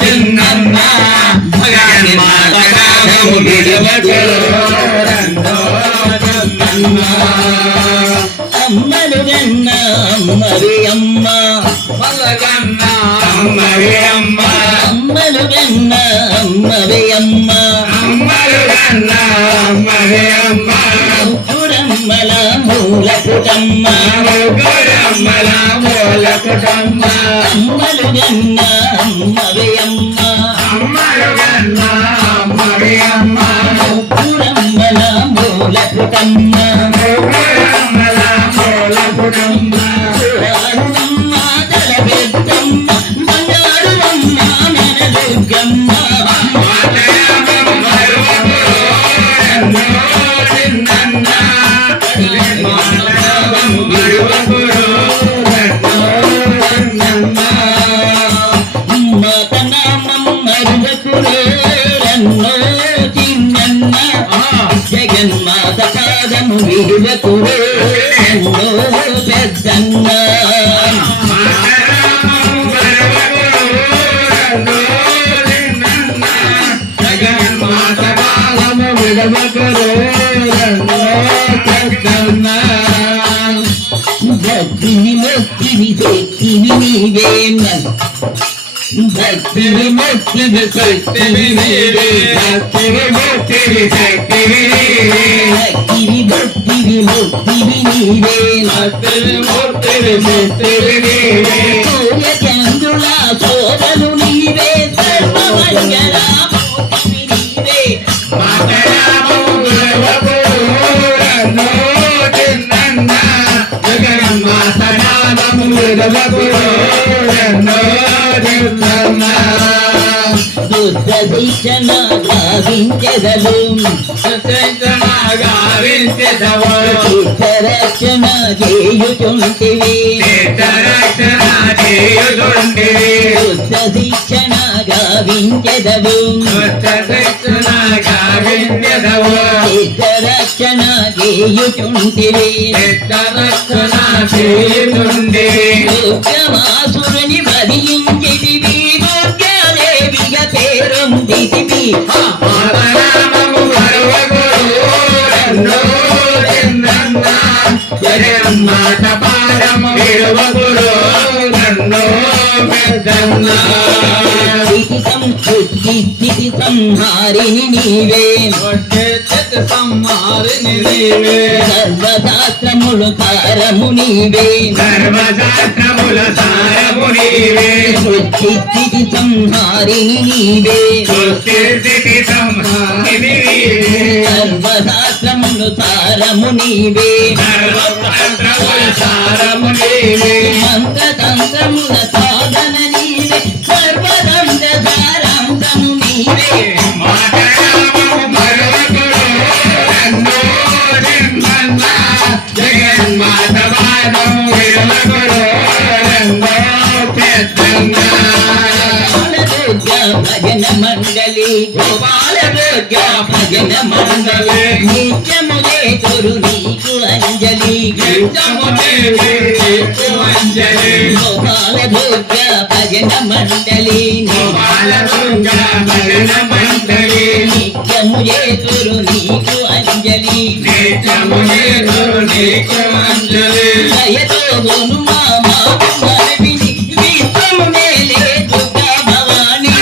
చిన్నమ్మ అమ్మలు గన్న అమ్మవి అమ్మ అమ్మవి అమ్మ అమ్మలు గన్న అమ్మవి అమ్మ అమ్మలు గన్న అమ్మవి అమ్మ ముగ్గురమ్మల మూల పుటమ్మ ముగ్గురమ్మల మూల పుటమ్మ అమ్మలు గన్న అమ్మవి అమ్మ అమ్మలు గన్న అమ్మవి అమ్మ ముగ్గురమ్మల మూల పుటమ్మ ముగ్గురమ్మల మూల పుటమ్మ జగన్మాత పాదము విడువకురే పెద్దన్న జగన్మాత పాదము విడువకురే పెద్దన్న భక్తిని మొక్కిని శక్తిని నీవేన్న భక్తిని మొక్కిని శక్తిని నీవే భక్తిని మొక్కిని శక్తిని నీవే భక్తిని భక్తిని మొక్కిని నీవే భక్తిని మొక్కిని శక్తిని నీవే సూర్య చంద్రుల శోభను నీవే సర్వమంగళ మూర్తివి నీవే మాతరాము గర్వపురన్నో చిన్నన్న జగన్మాత నామము గర్వపురన్నో శిక్షణ గావించెదలు రక్షణ చేయుచుంటివి శిక్షణ గావించెదవు రక్షణ చేయుచుంటివి దుర్గమాసురుని వధించితివి దుర్గాదేవిగా పేరొందితివి జగన్మాత పాదము విడువకురో నన్నో పెద్దన్న స్థితి సంహారిణి నీవే సంహారిణి నీవే సర్వశాస్త్రములు సారము నీవే సర్వశాస్త్రముల సారము నీవే స్థితి సంహారిణి నీవే స్థితి సంహారిణి నీవే సర్వశాస్త్రములు సారము నీవే సర్వశాస్త్రముల సారము నీవే మంత్రతంత్రముల సాధన నీవే సర్వదండ సారాంశము నీవే జగన్మాత పాదము విడువకురో భజన మండలి గోపాల దుర్గా భజన మండలి నిత్యములే గురు నీకు అంజలి గోపాల దుర్గా భజన మండలి గోపాల దుర్గా భజన మండలి నిత్యములే గురు నీకు అంజలి నిత్యములే గురు నీకు అంజలి లయతో గోను మామా విని విశ్వము మేలే దుర్గా భవాని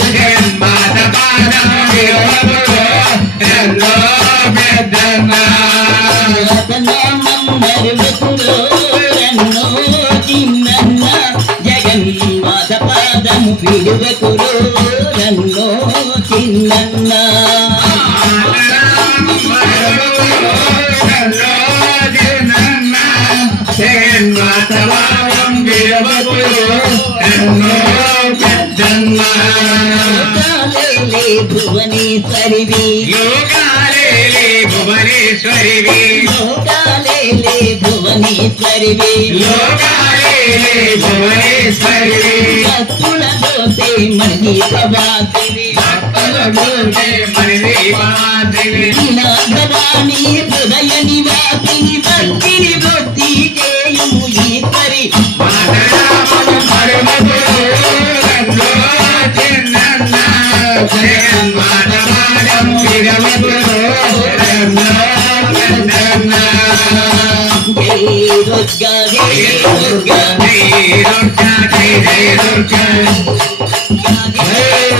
జగన్మాత పాదము విడువకురో నన్నో పెద్దన్న మరువకురో నన్నో చిన్నన్న జగన్మాత పాదము విడువకురో నన్నో చిన్నన్న జగన్మాత పాదము విడువకురో నన్నో పెద్దన్న భువనేశ్వరివి లోకాలేలే భువనేశ్వరివి లోకాలేలే భువనేశ్వరివి లోకాలేలే భువనేశ్వరివి భక్తుల దోసే మణి ప్రభాసివి భవానీ హృదయ నివాసిని భక్తిని భక్తి చేయుము ఈశ్వరి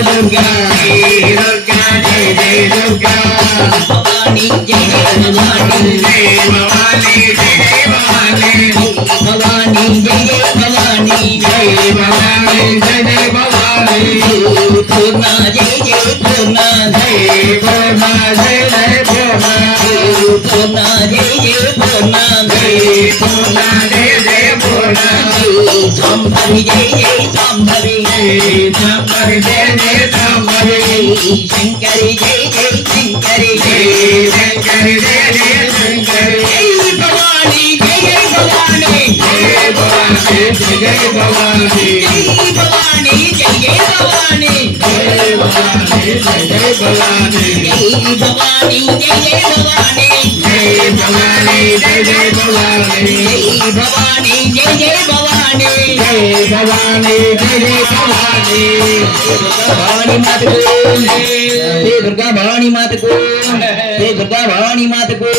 దుర్గా జయ దుర్గా భవానీ జయ భవానీ భవానీ జయ భవానీ పూర్ణ జయ జయ పూర్ణ పూర్ణ జయ జయ పూర్ణ సంభవి జయ జయ సంభవి శంకరి జయ జయ శంకరి జయ భవానీ జయ జయ భవానీ జయ భవానీ జయ భవానీ జయ భవానీ జయ భవానీ భవానీ జయ భవానీ భవానీ జయ భవానీ భవానీ జయ భవానీ భవానీ జయ భవానీ భవానీ మాతకు శ్రీ దుర్గా భవానీ మాతకు శ్రీ దుర్గా భవానీ మాతకు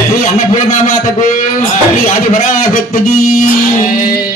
శ్రీ అన్నపూర్ణ మాతకు శ్రీ ఆదిపరాశక్తికి